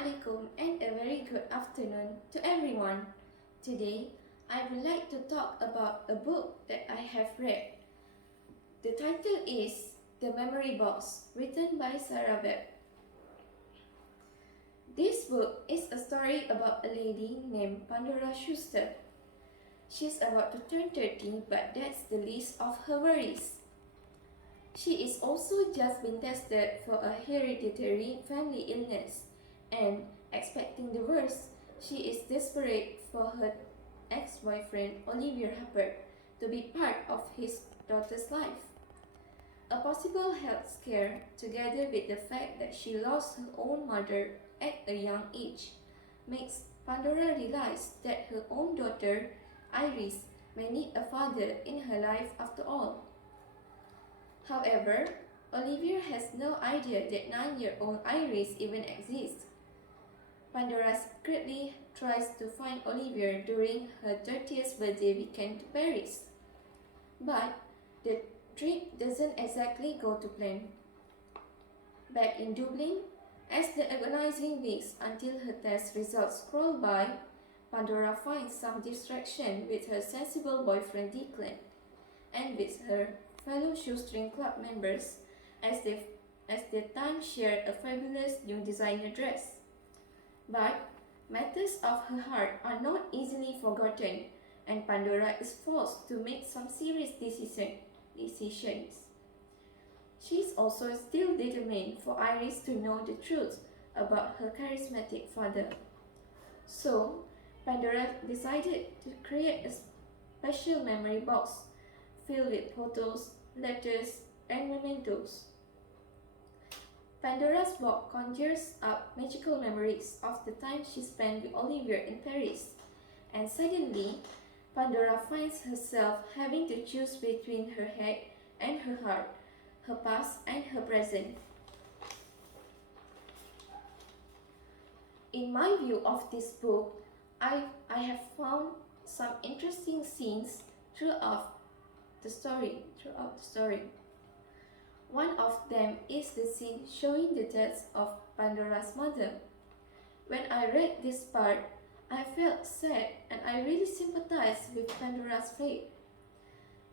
Assalamualaikum and a very good afternoon to everyone. Today, I would like to talk about a book that I have read. The title is The Memory Box, written by Sarah Webb. This book is a story about a lady named Pandora Schuster. She's about to turn 30, but that's the least of her worries. She is also just been tested for a hereditary family illness, and expecting the worst, she is desperate for her ex-boyfriend Olivier Huppert to be part of his daughter's life. A possible health scare, together with the fact that she lost her own mother at a young age, makes Pandora realize that her own daughter, Iris, may need a father in her life after all. However, Olivier has no idea that 9-year-old Iris even exists. Pandora secretly tries to find Olivier during her 30th birthday weekend to Paris. But the trip doesn't exactly go to plan. Back in Dublin, as the agonizing weeks until her test results scroll by, Pandora finds some distraction with her sensible boyfriend Declan and with her fellow shoestring club members as they time share a fabulous new designer dress. But matters of her heart are not easily forgotten, and Pandora is forced to make some serious decisions. She is also still determined for Iris to know the truth about her charismatic father. So, Pandora decided to create a special memory box filled with photos, letters, and mementos. Pandora's box conjures up magical memories of the time she spent with Olivier in Paris, and suddenly, Pandora finds herself having to choose between her head and her heart, her past and her present. In my view of this book, I have found some interesting scenes throughout the story. One of them is the scene showing the death of Pandora's mother. When I read this part, I felt sad and I really sympathized with Pandora's fate.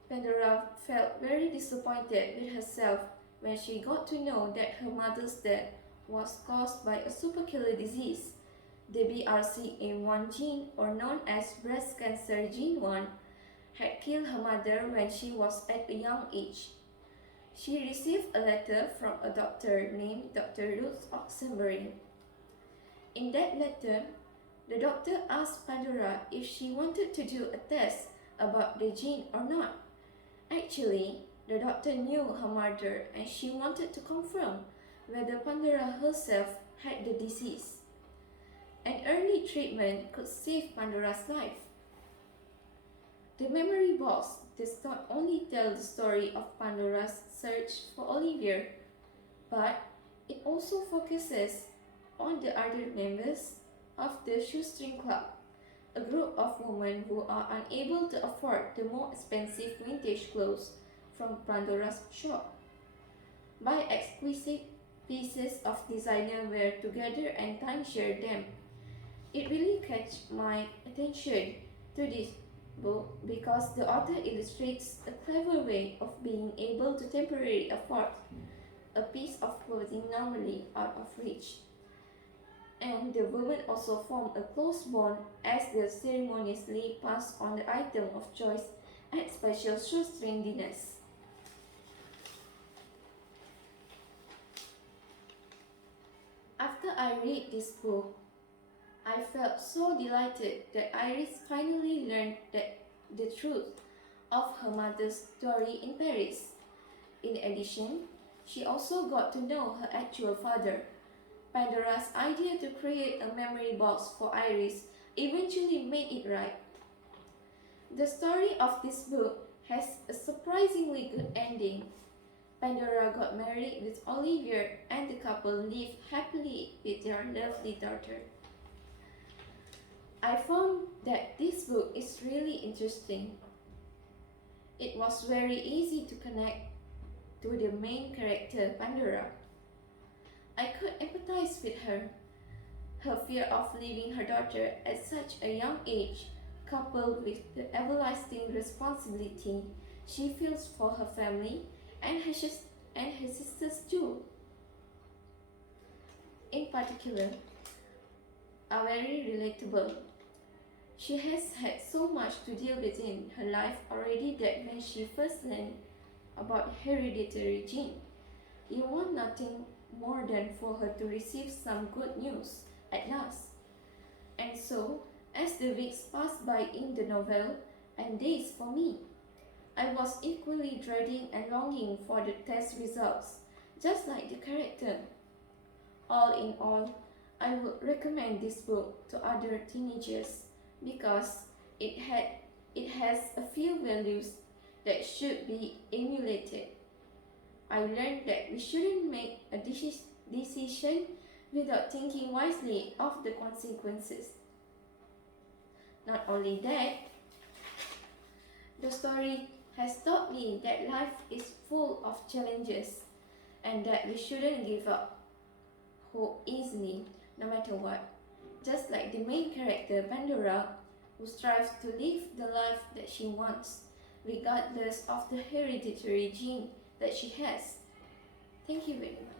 Pandora felt very disappointed with herself when she got to know that her mother's death was caused by a superkiller disease, the BRCA1 gene, or known as breast cancer gene 1, had killed her mother when she was at a young age. She received a letter from a doctor named Dr. Ruth Oxenbury. In that letter, the doctor asked Pandora if she wanted to do a test about the gene or not. Actually, the doctor knew her mother and she wanted to confirm whether Pandora herself had the disease. An early treatment could save Pandora's life. The memory box does not only tell the story of Pandora's search for Olivier, but it also focuses on the other members of the Shoestring Club, a group of women who are unable to afford the more expensive vintage clothes from Pandora's shop. Buy exquisite pieces of designer wear together and timeshare them. It really catch my attention to this book because the author illustrates a clever way of being able to temporarily afford a piece of clothing normally out of reach. And the women also form a close bond as they ceremoniously pass on the item of choice at special shoestring dinners. After I read this book, I felt so delighted that Iris finally learned the truth of her mother's story in Paris. In addition, she also got to know her actual father. Pandora's idea to create a memory box for Iris eventually made it right. The story of this book has a surprisingly good ending. Pandora got married with Olivier and the couple lived happily with their lovely daughter. I found that this book is really interesting. It was very easy to connect to the main character, Pandora. I could empathize with her. Her fear of leaving her daughter at such a young age, coupled with the everlasting responsibility she feels for her family and her sisters too, in particular, are very relatable. She has had so much to deal with in her life already that when she first learned about hereditary gene, you want nothing more than for her to receive some good news at last. And so, as the weeks passed by in the novel, and days for me, I was equally dreading and longing for the test results, just like the character. All in all, I would recommend this book to other teenagers because it has a few values that should be emulated. I learned that we shouldn't make a decision without thinking wisely of the consequences. Not only that, the story has taught me that life is full of challenges and that we shouldn't give up hope easily, no matter what. Just like the main character Pandora, who strives to live the life that she wants, regardless of the hereditary gene that she has. Thank you very much.